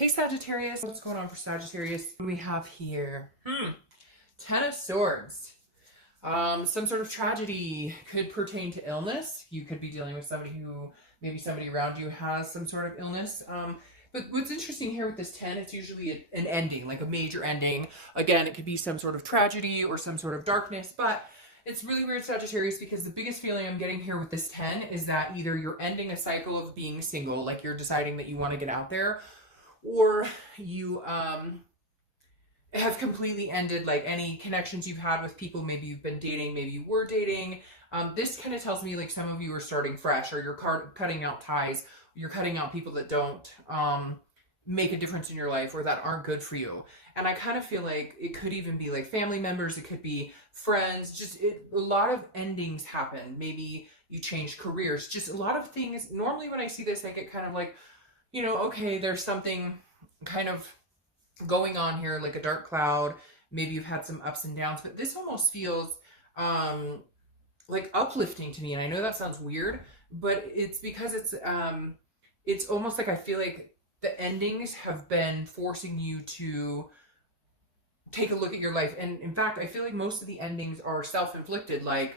Hey Sagittarius, what's going on for Sagittarius? We have here, Ten of Swords. Some sort of tragedy could pertain to illness. You could be dealing with somebody who, maybe somebody around you has some sort of illness. But what's interesting here with this 10, it's usually an ending, like a major ending. Again, it could be some sort of tragedy or some sort of darkness, but it's really weird, Sagittarius, because the biggest feeling I'm getting here with this 10 is that either you're ending a cycle of being single, like you're deciding that you want to get out there, or you have completely ended like any connections you've had with people. Maybe you've been dating, maybe you were dating. This kind of tells me like some of you are starting fresh, or you're cutting out ties, you're cutting out people that don't make a difference in your life or that aren't good for you. And I kind of feel like it could even be like family members, it could be friends, a lot of endings happen. Maybe you change careers, just a lot of things. Normally when I see this, I get kind of like, you know, okay, there's something kind of going on here, like a dark cloud. Maybe you've had some ups and downs, but this almost feels like uplifting to me. And I know that sounds weird, but it's because it's almost like I feel like the endings have been forcing you to take a look at your life. And in fact, I feel like most of the endings are self-inflicted, like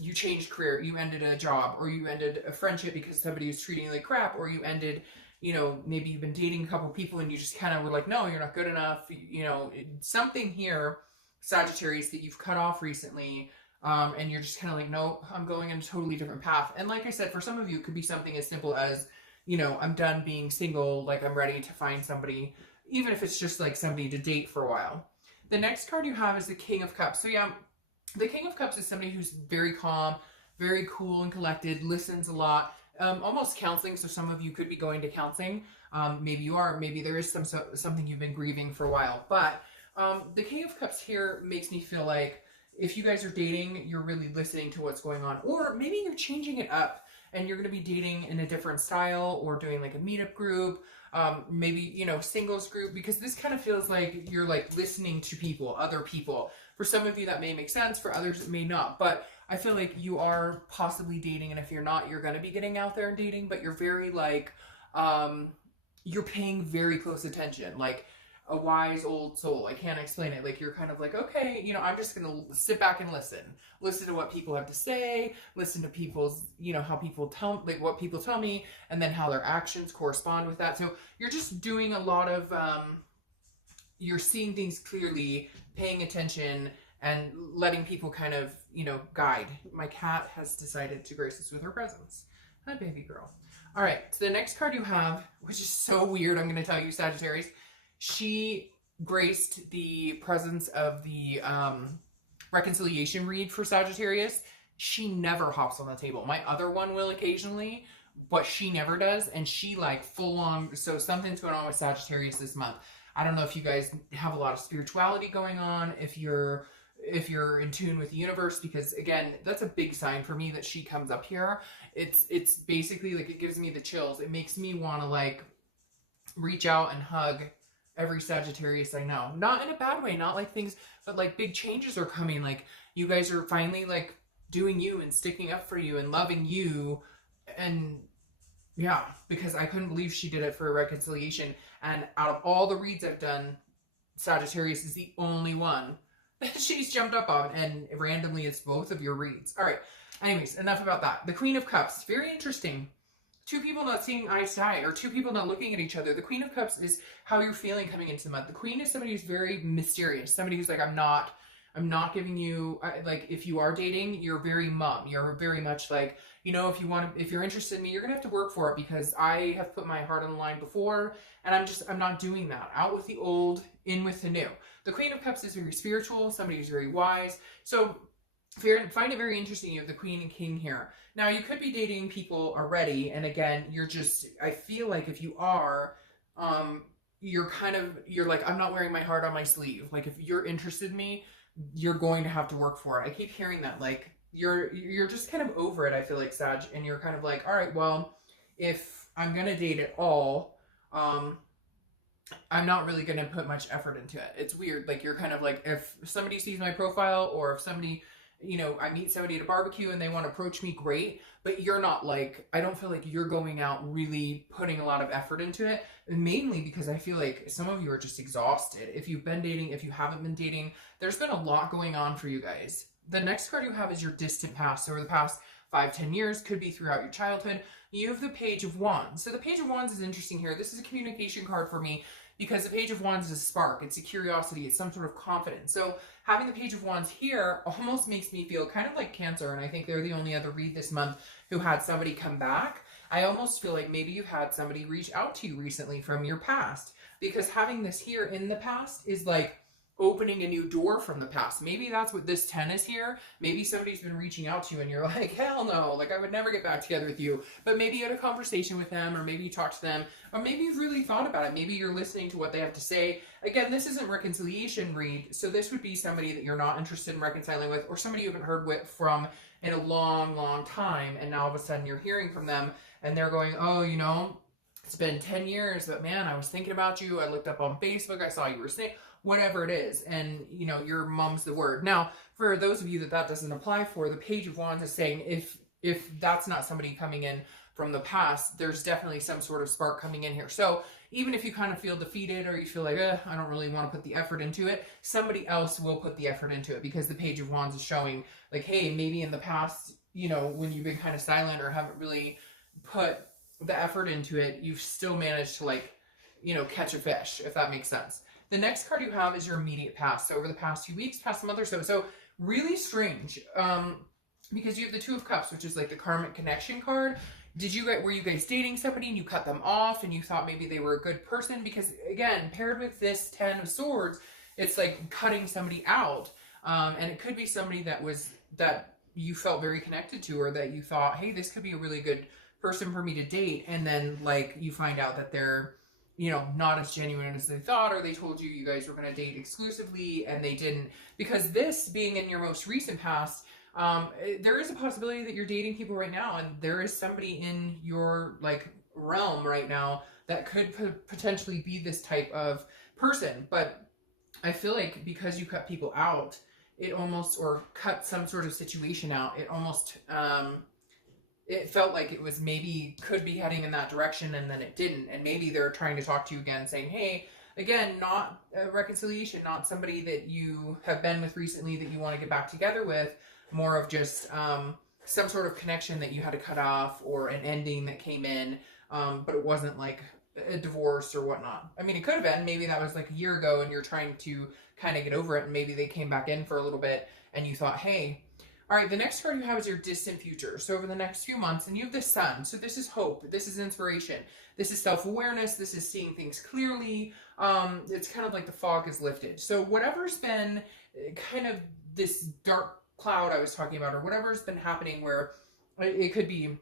you changed career, you ended a job, or you ended a friendship because somebody was treating you like crap, or you ended, you know, maybe you've been dating a couple people and you just kind of were like, no, you're not good enough. You know, something here, Sagittarius, that you've cut off recently, and you're just kind of like, no, I'm going in a totally different path. And like I said, for some of you, it could be something as simple as, you know, I'm done being single, like I'm ready to find somebody, even if it's just like somebody to date for a while. The next card you have is the King of Cups. So yeah, the King of Cups is somebody who's very calm, very cool and collected, listens a lot, almost counseling. So some of you could be going to counseling. Maybe you are, maybe there is something you've been grieving for a while. But the King of Cups here makes me feel like if you guys are dating, you're really listening to what's going on. Or maybe you're changing it up and you're going to be dating in a different style, or doing like a meetup group, maybe, you know, singles group, because this kind of feels like you're like listening to people, other people. For some of you that may make sense, for others it may not, but I feel like you are possibly dating, and if you're not, you're going to be getting out there and dating, but you're very like, you're paying very close attention, like a wise old soul. I can't explain it. Like you're kind of like, okay, you know, I'm just going to sit back and listen to what people have to say, listen to people's, you know, how people tell, like what people tell me, and then how their actions correspond with that. So you're just doing a lot of, you're seeing things clearly, paying attention, and letting people kind of, you know, guide. My cat has decided to grace us with her presence. Hi, baby girl. All right, so the next card you have, which is so weird, I'm going to tell you, Sagittarius, she graced the presence of the reconciliation read for Sagittarius. She never hops on the table. My other one will occasionally, but she never does. And she like full on, so something's going on with Sagittarius this month. I don't know if you guys have a lot of spirituality going on, if you're in tune with the universe, because again, that's a big sign for me that she comes up here. It's basically like, it gives me the chills. It makes me want to like reach out and hug every Sagittarius I know. Not in a bad way, not like things, but like big changes are coming. Like you guys are finally like doing you and sticking up for you and loving you. And yeah, because I couldn't believe she did it for a reconciliation. And out of all the reads I've done, Sagittarius is the only one that she's jumped up on. And randomly, it's both of your reads. All right. Anyways, enough about that. The Queen of Cups. Very interesting. Two people not seeing eye to eye, or two people not looking at each other. The Queen of Cups is how you're feeling coming into the month. The Queen is somebody who's very mysterious. Somebody who's like, I'm not giving you, like, if you are dating, you're very mum. You're very much like, you know, if you're interested in me, you're going to have to work for it, because I have put my heart on the line before, and I'm not doing that. Out with the old, in with the new. The Queen of Cups is very spiritual. Somebody who's very wise. So find it very interesting. You have the Queen and King here. Now, you could be dating people already, and again, I feel like if you are, you're like, I'm not wearing my heart on my sleeve. Like, if you're interested in me, you're going to have to work for it. I keep hearing that, like, you're just kind of over it, I feel like, Sag, and you're kind of like, all right, well, if I'm gonna date at all, I'm not really gonna put much effort into it. It's weird, like, you're kind of like, if somebody sees my profile, or if somebody you know, I meet somebody at a barbecue and they want to approach me, great. But you're not like, I don't feel like you're going out really putting a lot of effort into it. Mainly because I feel like some of you are just exhausted. If you've been dating, if you haven't been dating, there's been a lot going on for you guys. The next card you have is your distant past. So over the past 5-10 years, could be throughout your childhood. You have the Page of Wands. So the Page of Wands is interesting here. This is a communication card for me because the Page of Wands is a spark. It's a curiosity. It's some sort of confidence. So having the Page of Wands here almost makes me feel kind of like Cancer, and I think they're the only other read this month who had somebody come back. I almost feel like maybe you've had somebody reach out to you recently from your past, because having this here in the past is like opening a new door from the past. Maybe that's what this 10 is here. Maybe somebody's been reaching out to you and you're like, hell no, like I would never get back together with you. But maybe you had a conversation with them, or maybe you talked to them, or maybe you've really thought about it. Maybe you're listening to what they have to say. Again, this isn't reconciliation read, so this would be somebody that you're not interested in reconciling with, or somebody you haven't heard from in a long, long time, and now all of a sudden you're hearing from them and they're going, oh, you know, it's been 10 years, but man, I was thinking about you. I looked up on Facebook, I saw you were saying, whatever it is, and you know, your mom's the word. Now, for those of you that doesn't apply for, the Page of Wands is saying if that's not somebody coming in from the past, there's definitely some sort of spark coming in here. So even if you kind of feel defeated, or you feel like, I don't really want to put the effort into it, somebody else will put the effort into it, because the Page of Wands is showing like, hey, maybe in the past, you know, when you've been kind of silent or haven't really put the effort into it, you've still managed to, like, you know, catch a fish, if that makes sense. The next card you have is your immediate past. So over the past few weeks, past month or so. So really strange, because you have the Two of Cups, which is like the karmic connection card. Were you guys dating somebody and you cut them off and you thought maybe they were a good person? Because again, paired with this 10 of Swords, it's like cutting somebody out. And it could be somebody that you felt very connected to, or that you thought, hey, this could be a really good person for me to date. And then like you find out that they're, you know, not as genuine as they thought, or they told you guys were going to date exclusively and they didn't. Because this being in your most recent past, there is a possibility that you're dating people right now, and there is somebody in your like realm right now that could potentially be this type of person. But I feel like because you cut people out, it almost, or cut some sort of situation out, it almost, it felt like it was maybe could be heading in that direction, and then it didn't. And maybe they're trying to talk to you again, saying, hey, again, not a reconciliation, not somebody that you have been with recently that you want to get back together with, more of just some sort of connection that you had to cut off, or an ending that came in, but it wasn't like a divorce or whatnot. I mean, it could have been, maybe that was like a year ago and you're trying to kind of get over it, and maybe they came back in for a little bit and you thought, hey. All right, the next card you have is your distant future. So over the next few months, and you have the Sun. So this is hope. This is inspiration. This is self-awareness. This is seeing things clearly. It's kind of like the fog is lifted. So whatever's been kind of this dark cloud I was talking about, or whatever's been happening, where it could be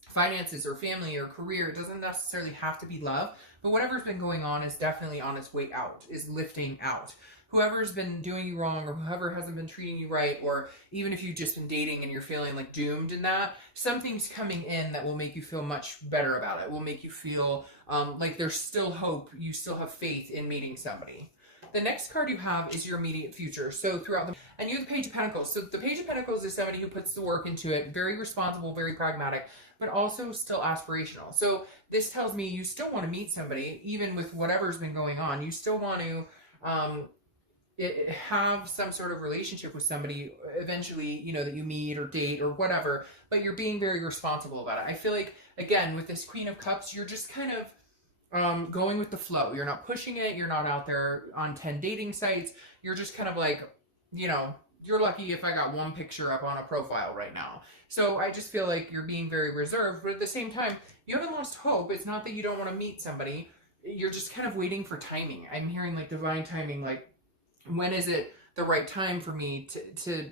finances or family or career. It doesn't necessarily have to be love, but whatever's been going on is definitely on its way out, is lifting out. Whoever's been doing you wrong, or whoever hasn't been treating you right, or even if you've just been dating and you're feeling like doomed in that, something's coming in that will make you feel much better about it. Will make you feel like there's still hope. You still have faith in meeting somebody. The next card you have is your immediate future. So throughout and you have the Page of Pentacles. So the Page of Pentacles is somebody who puts the work into it, very responsible, very pragmatic, but also still aspirational. So this tells me you still want to meet somebody, even with whatever's been going on. You still want to have some sort of relationship with somebody eventually, you know, that you meet or date or whatever, but you're being very responsible about it. I feel like, again, with this Queen of Cups, you're just kind of going with the flow. You're not pushing it. You're not out there on 10 dating sites. You're just kind of like, you know, you're lucky if I got one picture up on a profile right now. So I just feel like you're being very reserved, but at the same time, you haven't lost hope. It's not that you don't want to meet somebody. You're just kind of waiting for timing. I'm hearing like divine timing, like, when is it the right time for me to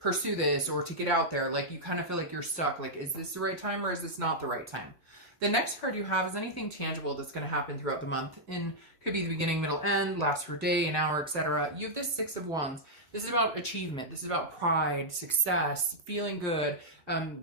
pursue this, or to get out there? Like, you kind of feel like you're stuck. Like, is this the right time, or is this not the right time? The next card you have is anything tangible that's going to happen throughout the month. And could be the beginning, middle, end, last for a day, an hour, etc. You have this Six of Wands. This is about achievement. This is about pride, success, feeling good,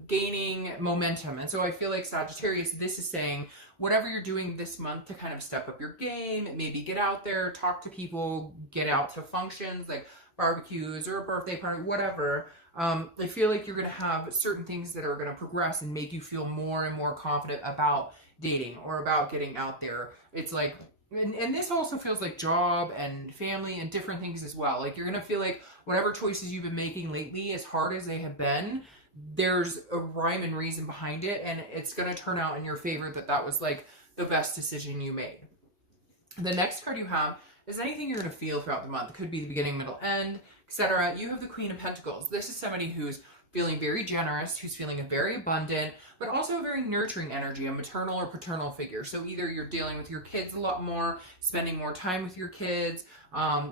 gaining momentum. And so I feel like Sagittarius, this is saying, whatever you're doing this month to kind of step up your game, maybe get out there, talk to people, get out to functions like barbecues or a birthday party, whatever. I feel like you're going to have certain things that are going to progress and make you feel more and more confident about dating or about getting out there. It's like, and this also feels like job and family and different things as well. Like you're going to feel like whatever choices you've been making lately, as hard as they have been, there's a rhyme and reason behind it, and it's going to turn out in your favor that that was like the best decision you made. The next card you have is anything you're going to feel throughout the month. It could be the beginning, middle, end, etc. You have the Queen of Pentacles. This is somebody who's feeling very generous, who's feeling a very abundant, but also a very nurturing energy, a maternal or paternal figure. So either you're dealing with your kids a lot more, spending more time with your kids,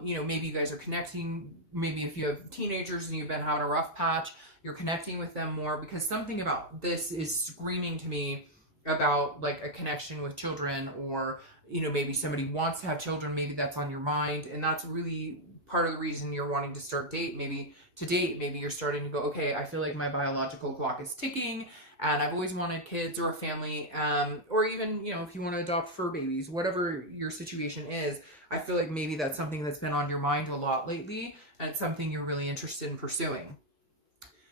you know, maybe you guys are connecting, maybe if you have teenagers and you've been having a rough patch, you're connecting with them more, because something about this is screaming to me about like a connection with children, or, you know, maybe somebody wants to have children, maybe that's on your mind, and that's really part of the reason you're wanting to start maybe you're starting to go, okay, I feel like my biological clock is ticking and I've always wanted kids or a family, or even, you know, if you want to adopt fur babies, whatever your situation is, I feel like maybe that's something that's been on your mind a lot lately, and it's something you're really interested in pursuing.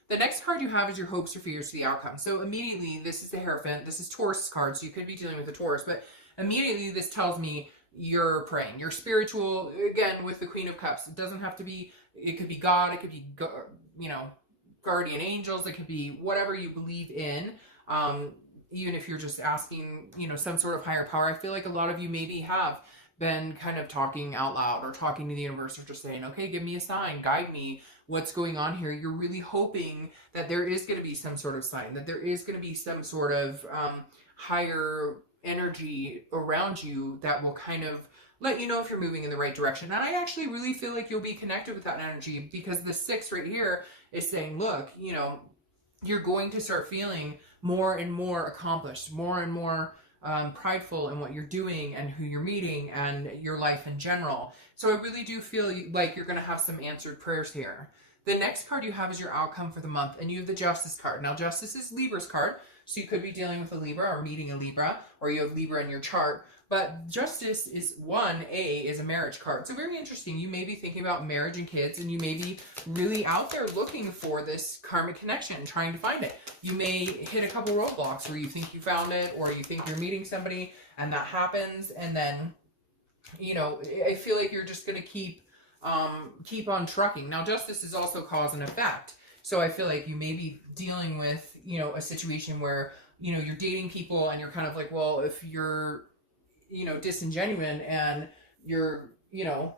The next card you have is your hopes or fears to the outcome. So immediately, this is the Hierophant. This is Taurus card, so you could be dealing with a Taurus, but immediately this tells me you're praying. You're spiritual, again, with the Queen of Cups. It doesn't have to be, it could be God, it could be, you know, guardian angels, it could be whatever you believe in. Even if you're just asking, you know, some sort of higher power, I feel like a lot of you maybe have been kind of talking out loud or talking to the universe, or just saying, okay, give me a sign, guide me, what's going on here. You're really hoping that there is going to be some sort of sign, that there is going to be some sort of higher energy around you that will kind of let you know if you're moving in the right direction. And I actually really feel like you'll be connected with that energy, because the 6 right here is saying, look, you know, you're going to start feeling more and more accomplished, more and more prideful in what you're doing and who you're meeting and your life in general. So I really do feel like you're going to have some answered prayers here. The next card you have is your outcome for the month, and you have the Justice card. Now, Justice is Libra's card, so you could be dealing with a Libra or meeting a Libra, or you have Libra in your chart. But Justice is a marriage card. So very interesting. You may be thinking about marriage and kids, and you may be really out there looking for this karmic connection, trying to find it. You may hit a couple roadblocks where you think you found it, or you think you're meeting somebody and that happens, and then, you know, I feel like you're just going to keep on trucking. Now, Justice is also cause and effect. So I feel like you may be dealing with, you know, a situation where, you know, you're dating people and you're kind of like, well, if you're, you know, disingenuous and you're, you know,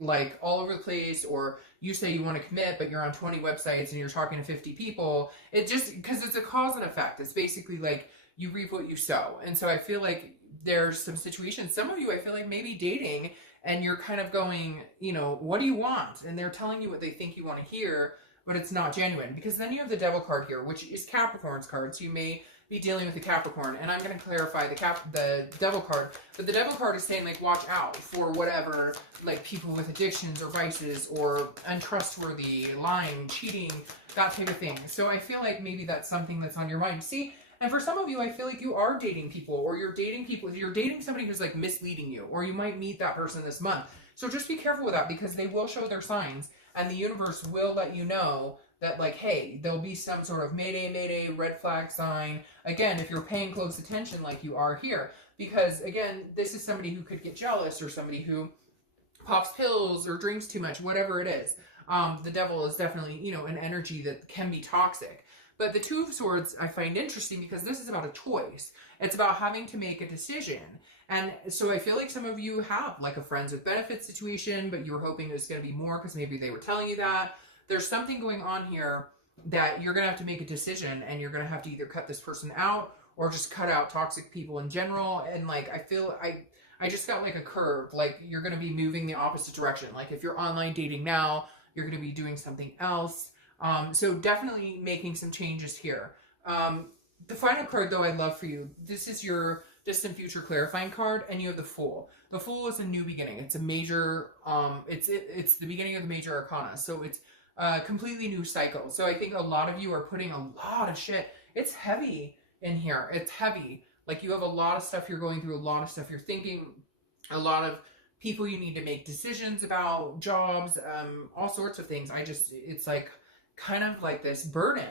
like all over the place, or you say you want to commit, but you're on 20 websites and you're talking to 50 people, it just, because it's a cause and effect. It's basically like you reap what you sow. And so I feel like there's some situations, some of you, I feel like maybe dating and you're kind of going, you know, what do you want? And they're telling you what they think you want to hear, but it's not genuine. Because then you have the Devil card here, which is Capricorn's card. So you may be dealing with the Capricorn, and I'm going to clarify the Devil card, but the Devil card is saying, like, watch out for whatever, like, people with addictions or vices or untrustworthy, lying, cheating, that type of thing. So I feel like maybe that's something that's on your mind. See, and for some of you, I feel like you are dating people, or you're dating somebody who's like misleading you, or you might meet that person this month. So just be careful with that, because they will show their signs, and the universe will let you know that, like, hey, there'll be some sort of mayday, red flag sign. Again, if you're paying close attention like you are here. Because, again, this is somebody who could get jealous, or somebody who pops pills or drinks too much, whatever it is. The Devil is definitely, you know, an energy that can be toxic. But the Two of Swords I find interesting, because this is about a choice. It's about having to make a decision. And so I feel like some of you have, like, a friends with benefits situation, but you were hoping it was going to be more because maybe they were telling you that. There's something going on here that you're going to have to make a decision, and you're going to have to either cut this person out or just cut out toxic people in general. And, like, I feel I just got like a curve, like you're going to be moving the opposite direction. Like if you're online dating now, you're going to be doing something else. So definitely making some changes here. The final card, though, I love for you. This is your distant future clarifying card, and you have the Fool. The Fool is a new beginning. It's a major, it's the beginning of the major arcana. So it's a completely new cycle. So I think a lot of you are putting a lot of shit. It's heavy in here. It's heavy. Like you have a lot of stuff you're going through, a lot of stuff you're thinking, a lot of people you need to make decisions about, jobs, all sorts of things. It's like kind of like this burden.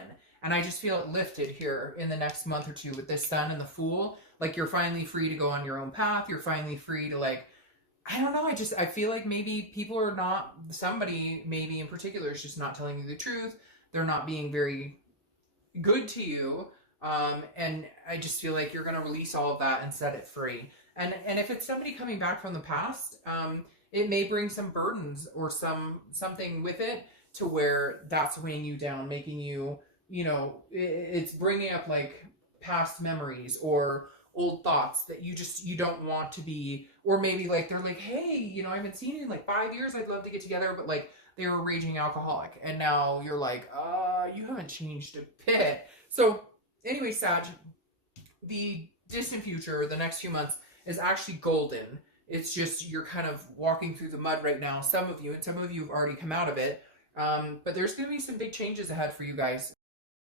And I just feel it lifted here in the next month or two with this Sun and the Fool. Like you're finally free to go on your own path. You're finally free to like, I don't know. I feel like maybe people are not, somebody maybe in particular is just not telling you the truth. They're not being very good to you. And I just feel like you're going to release all of that and set it free. And if it's somebody coming back from the past, it may bring some burdens or something with it to where that's weighing you down, making you, it's bringing up like past memories or old thoughts that you don't want to be, or maybe like they're like, hey, I haven't seen you in like 5 years, I'd love to get together, but like they were a raging alcoholic, and now you're like, you haven't changed a bit. So anyway, Sag, the distant future, the next few months, is actually golden. It's just you're kind of walking through the mud right now, some of you, and some of you have already come out of it. But there's going to be some big changes ahead for you guys.